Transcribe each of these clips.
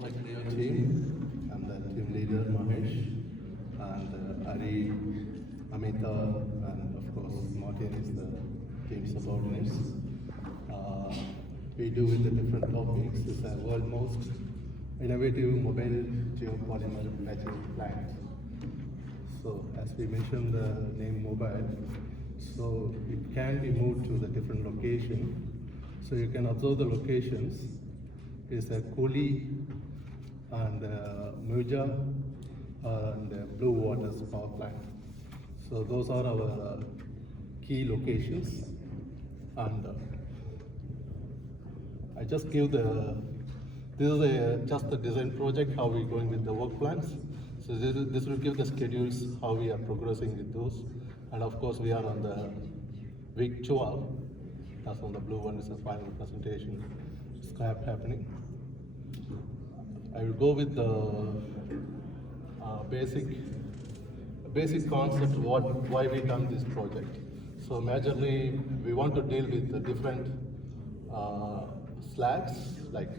Techneo team. I'm the team leader, Mahesh, and Ari, Amita, and of course Martin is the team subordinates. Uh, we do with the different topics. It's a world most innovative mobile geopolymer matching plant. So as we mentioned the name mobile, so it can be moved to the different location. So you can observe the locations. Is a Koli and Muja and Blue Waters power plant. So those are our key locations. And I just give this is just the design project, how we're going with the work plans. So this will give the schedules, how we are progressing with those. And of course, we are on the week 12. That's on the blue one, is the final presentation. Scrap happening. I will go with the basic concept why we done this project. So majorly we want to deal with the different slags like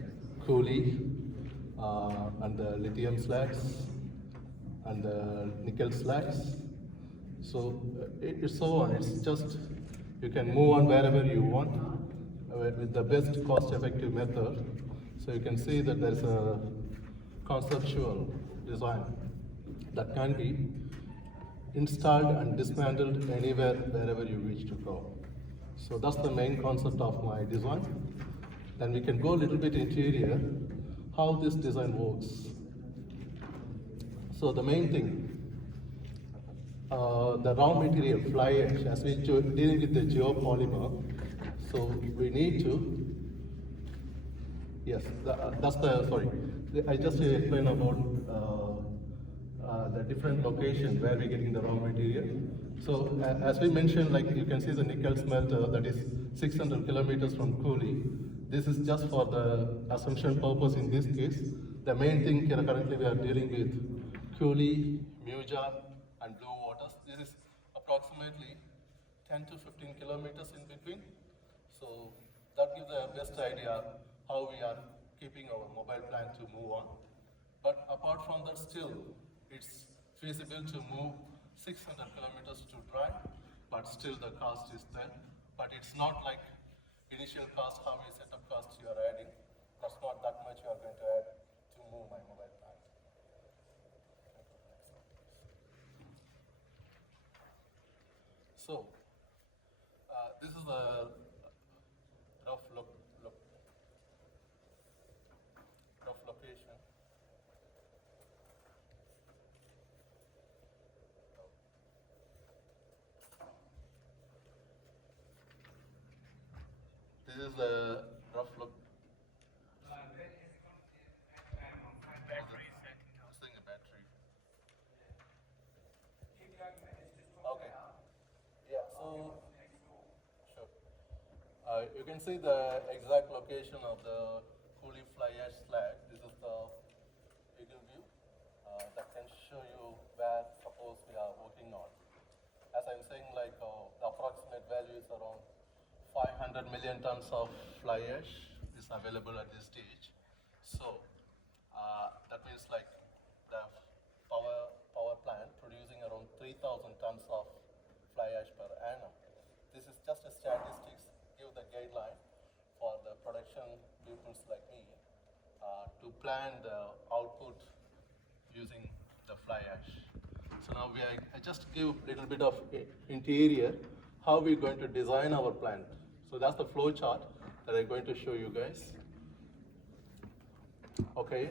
Cooley and the lithium slags and the nickel slags. So it's so on. It's just you can move on wherever you want with the best cost-effective method. So you can see that there's a conceptual design that can be installed and dismantled anywhere, wherever you wish to go. So that's the main concept of my design. Then we can go a little bit interior, how this design works. So the main thing, the raw material, fly ash, as we dealing with the geopolymer, so we need to, yes, that's the, sorry, I just explained about the different location where we're getting the raw material. So as we mentioned, like you can see the nickel smelter that is 600 kilometers from Cooley. This is just for the assumption purpose in this case. The main thing here currently we are dealing with Cooley, Muja, and Blue Waters. This is approximately 10 to 15 kilometers in between. So that gives the best idea how we are keeping our mobile plan to move on. But apart from that, still, it's feasible to move 600 kilometers to drive, but still the cost is there. But it's not like initial cost, how many setup costs you are adding. That's not that much you are going to add to move my mobile plan. So, this is a rough rough location. This is a rough look. Using a battery. Okay. Yeah. So, sure. You can see the exact location of the Cooley fly ash slag. This is the eagle view that can show you where suppose we are working on. As I'm saying, like the approximate value is around 500 million tons of fly ash is available at this stage. So that means like the power plant producing around 3,000 tons of fly ash per annum. This is just a statistics, give the guideline for the production peoples like me to plan the output using the fly ash. So now I just give a little bit of interior, how we're going to design our plant. So that's the flow chart that I'm going to show you guys. Okay.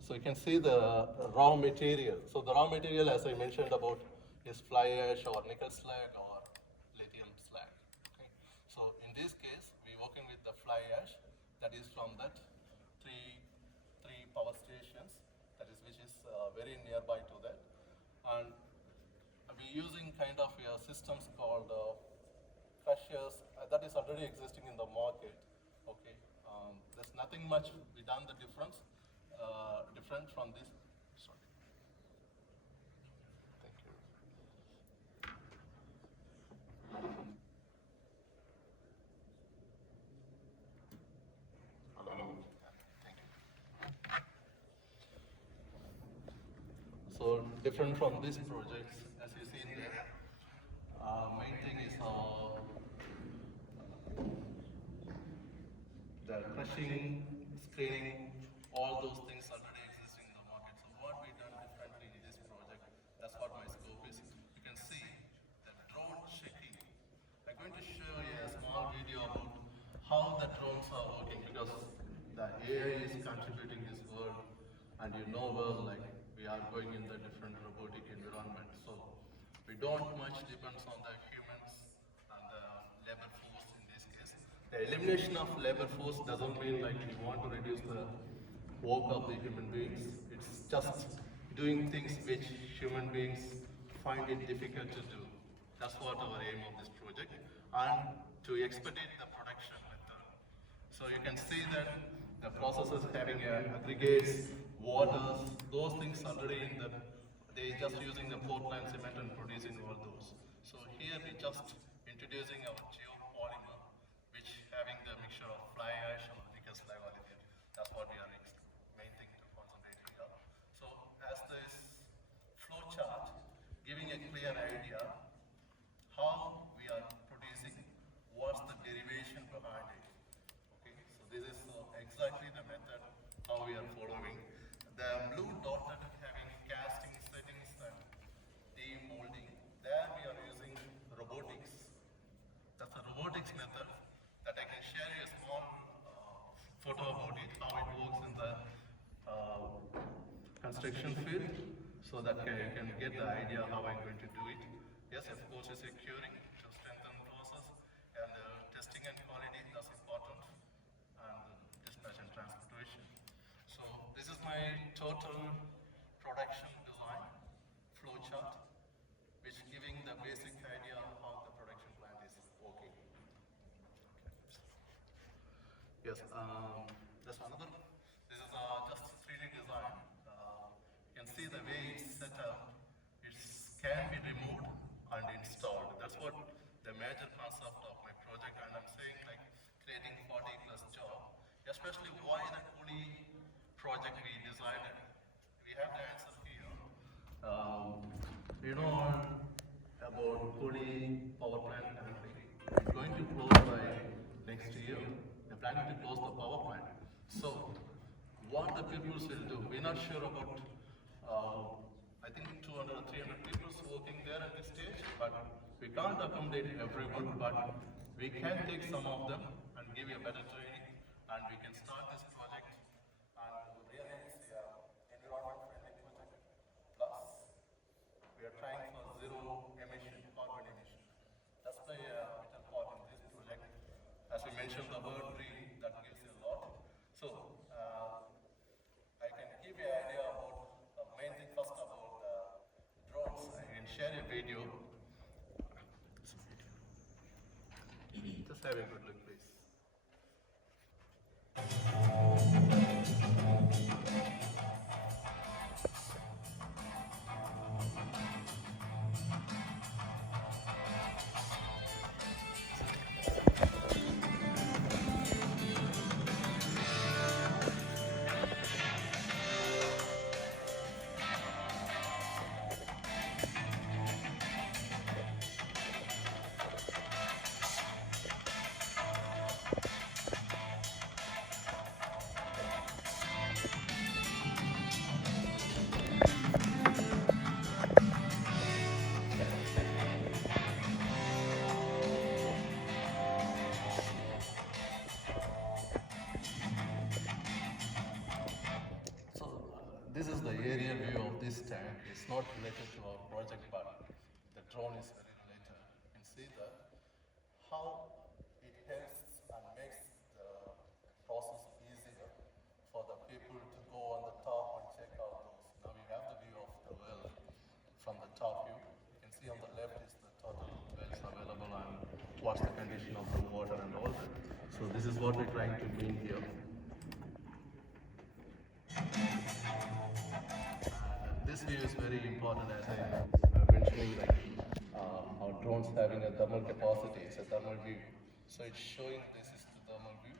So you can see the raw material. So the raw material, as I mentioned about, is fly ash or nickel slag or lithium slag. Okay. So in this case, we're working with the fly ash that is from that three power stations, that is which is very nearby to that, and we're using kind of systems called crushers that is already existing in the market. Okay, there's nothing much we done the different from this. Sorry. Thank you. different from this project, as you see in there. Main thing is the crushing, screening, all those things already exist in the market. So what we done differently in this project, that's what my scope is. You can see the drone checking. I'm going to show you a small video about how the drones are working, because the AI is contributing this world, and you know well, like we are going in the different robotic environment. So we don't much depends on the humans and the labor force in this case. The elimination of labor force doesn't mean like we want to reduce the work of the human beings. It's just doing things which human beings find it difficult to do. That's what our aim of this project, and to expedite the production method. So you can see that the processes having aggregates, waters, those things already in the, they just using the Portland cement and producing all those. So here we just introducing our geopolymer, which having the mixture of fly ash and nickel slag olivine. That's what we are main thing to concentrate here. So as this flow chart giving a clear idea how we are producing, what's the derivation behind it. Okay, so this is exactly the method how we are following. The blue dotted having casting settings and demolding. There we are using robotics. That's a robotics method that I can share you a small photo about it, how it works in the construction field, so that you can get the idea how I'm going to do it. Yes, of course, it's securing to strengthen the process, and testing and quality, that's important, and dispatch and transportation. So this is my total production design flow chart, which giving the basic idea of how the production plant is working. Yes, that's another. This is just 3D design. You can see the way it's set up. It can be removed and installed. That's what the major concept of my project. And I'm saying like creating 40 plus job. Especially why the Kuli project we designed it. We have the answer here. You know about Kuli power plant currently. It's going to close by next year. They're planning to close the power plant. So what the people will do, we're not sure about, I think 200 or 300 people working there at this stage, but we can't accommodate everyone, but we can take some of them and give you a better training, and we can start this project, and really it's an environment friendly project. Plus, we are trying for zero emission, carbon emission. That's the vital part in this project. As we mentioned, the word green, that gives you a lot. So, I can give you an idea about the main thing first about drones. I can share a video. Just have a good look, please. This is the aerial view of this tank. It's not related to our project, but the drone is very related. You can see that how it helps and makes the process easier for the people to go on the top and check out those. Now we have the view of the well from the top view. You can see on the left is the total wells available and what's the condition of the water and all that. So this is what we're trying to mean here. This view is very important, as I mentioning, like our drones having a thermal capacity. It's a thermal view, so it's showing this is the thermal view.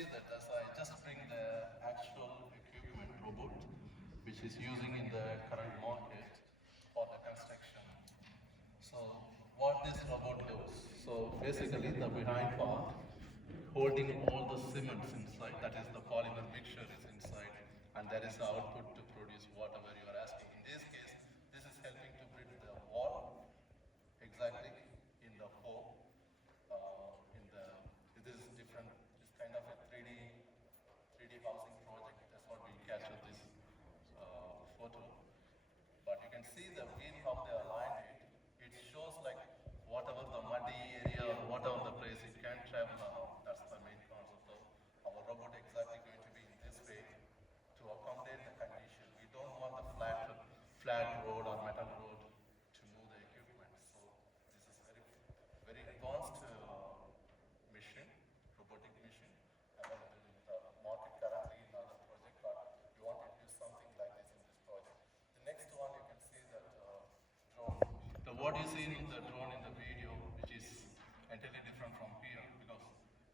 see that as I just bring the actual equipment robot, which is using in the current market for the construction. So what this robot does, so basically the behind part holding all the cements inside, that is the polymer mixture is inside, and there is the output to produce whatever you are asking. In this case, this is helping to build the wall exactly in the hole, in the, this is different, it's kind of a 3D housing project, that's what we captured this photo. But you can see the wheel, how they aligned it. It shows like whatever the muddy area or whatever the place it can travel around. That's the main concept of our robot exactly going to be in this way to accommodate the condition. We don't want the flat road or metal road to move the equipment. So this is very advanced machine, robotic machine available in the market currently in other project, but we want to do something like this in this project. The next one you can see that drone. The what you see in the drone in the video, which is entirely different from here, because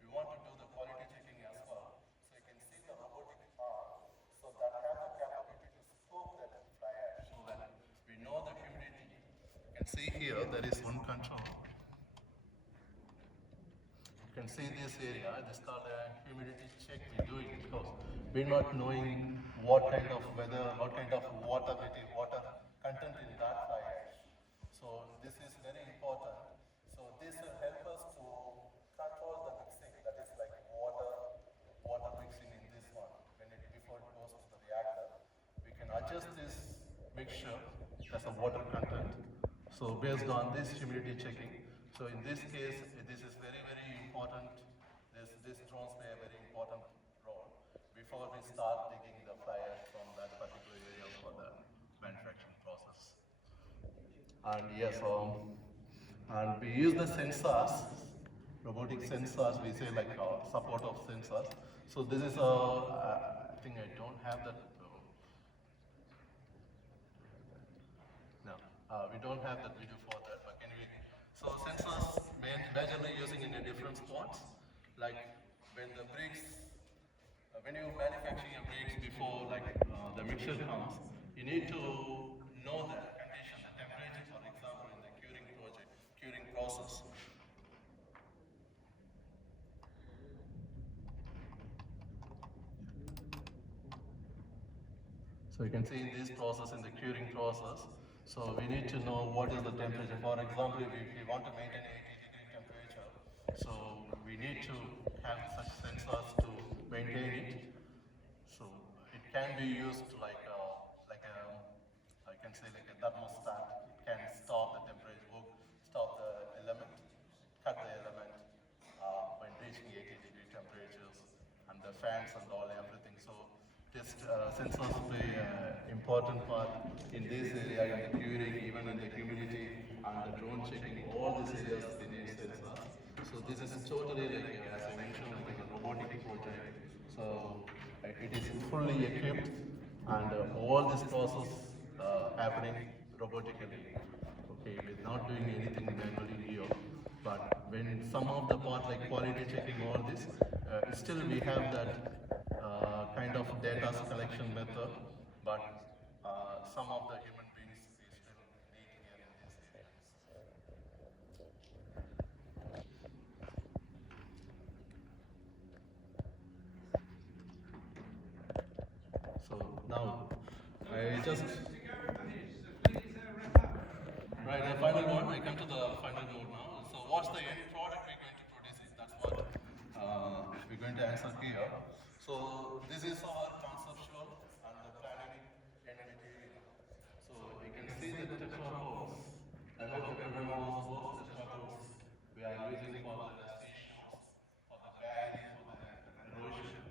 we want to do the quality checking as well. So you can see the robotic arm, so that have the capability to scope that fly ash, so that we know the humidity. You can see here there is one control. You can see this area, this is called a humidity check we're doing because we're not knowing what kind of weather, what kind of water content in that fly ash. So this is very important. So this will help us to control the mixing, that is like water mixing in this one. Before it goes to the reactor, we can adjust this mixture as a water content. So based on this humidity checking, so in this case, this is very important. This drones play a very important role before we start digging the fly ash from that particular area for the manufacturing process. And yes, and we use the sensors, robotic sensors. We say like support of sensors. So this is I think I don't have that. No, we don't have that video for that, but anyway. So sensors majorly using in a different spots, like when the bricks, when you manufacturing your bricks before like the mixture comes, you need to know the condition, the temperature, for example, in the curing process. So you can see in this process, in the curing process, so we need to know what is the temperature. For example, if we want to maintain 80-degree temperature, so we need to have such sensors to maintain it. So it can be used like a, I can say like a thermostat. It can stop the temperature, stop the element, cut the element when reaching 80-degree temperatures, and the fans and all everything. So this sensors play an important part in this area, in the curing, even in the humidity, and the drone checking. All these areas they need sensors. So this is totally like, as I mentioned, like a robotic project. So it is fully equipped, and all this process happening robotically. Okay, we're not doing anything manually here. But when some of the part like quality checking all this, still we have that kind of data collection method, but some of the human beings we still need here in these areas. So now I just right, the final one. I come to the final mode now. So what's the end product we're going to produce? That's what we're going to answer here. So this is our conceptual and the planning end material. So you can see the Tetra hose. I hope everyone knows those Tetra hose we are using for the stations, for the barrier, for the erosion,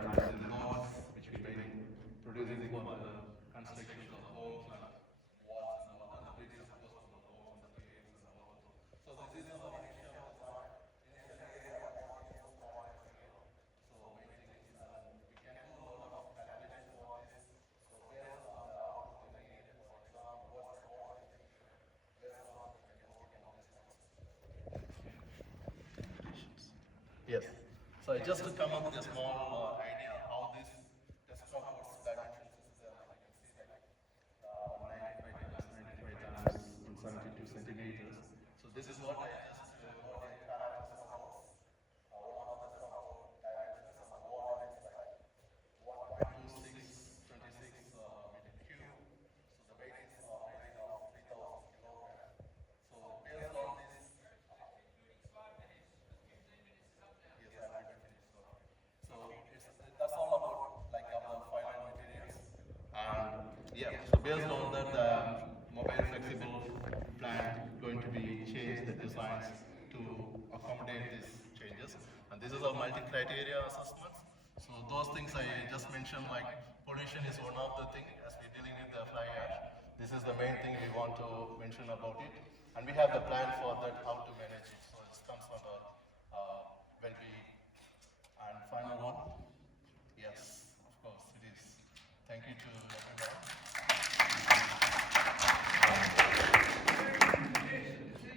and the rods which we've been producing for the constructions of homes and walls and all, and the bricks of course for the walls and the caves and all those. So this is our initial design. Initially we want to use small material. So main thing is we can do a lot of calculation for this. So based on the output we need, for example, what's the quality temperature, based on we can work on this concept. So just to come up with a small idea how this desktop board's dimensions is like you can see like 195 times 172 centimeters. So this is what I just got the parameters about. One of the desktop board dimensions on the wall is like 1.2626 meter cube. So the weight is weighing of 3,000 kilograms. So based on this, yes, I'm going to finish. So that's all about like our final materials. And yeah, so based on that, the mobile flexible plant going to be changed the designs to accommodate these changes. And this is our multi-criteria assessments. So those things I just mentioned, like pollution is one of the things as we're dealing with the fly ash. This is the main thing we want to mention about it. And we have the plan for that, how to manage it. So it comes under well-being. And final one, yes, of course it is. Thank you to everyone.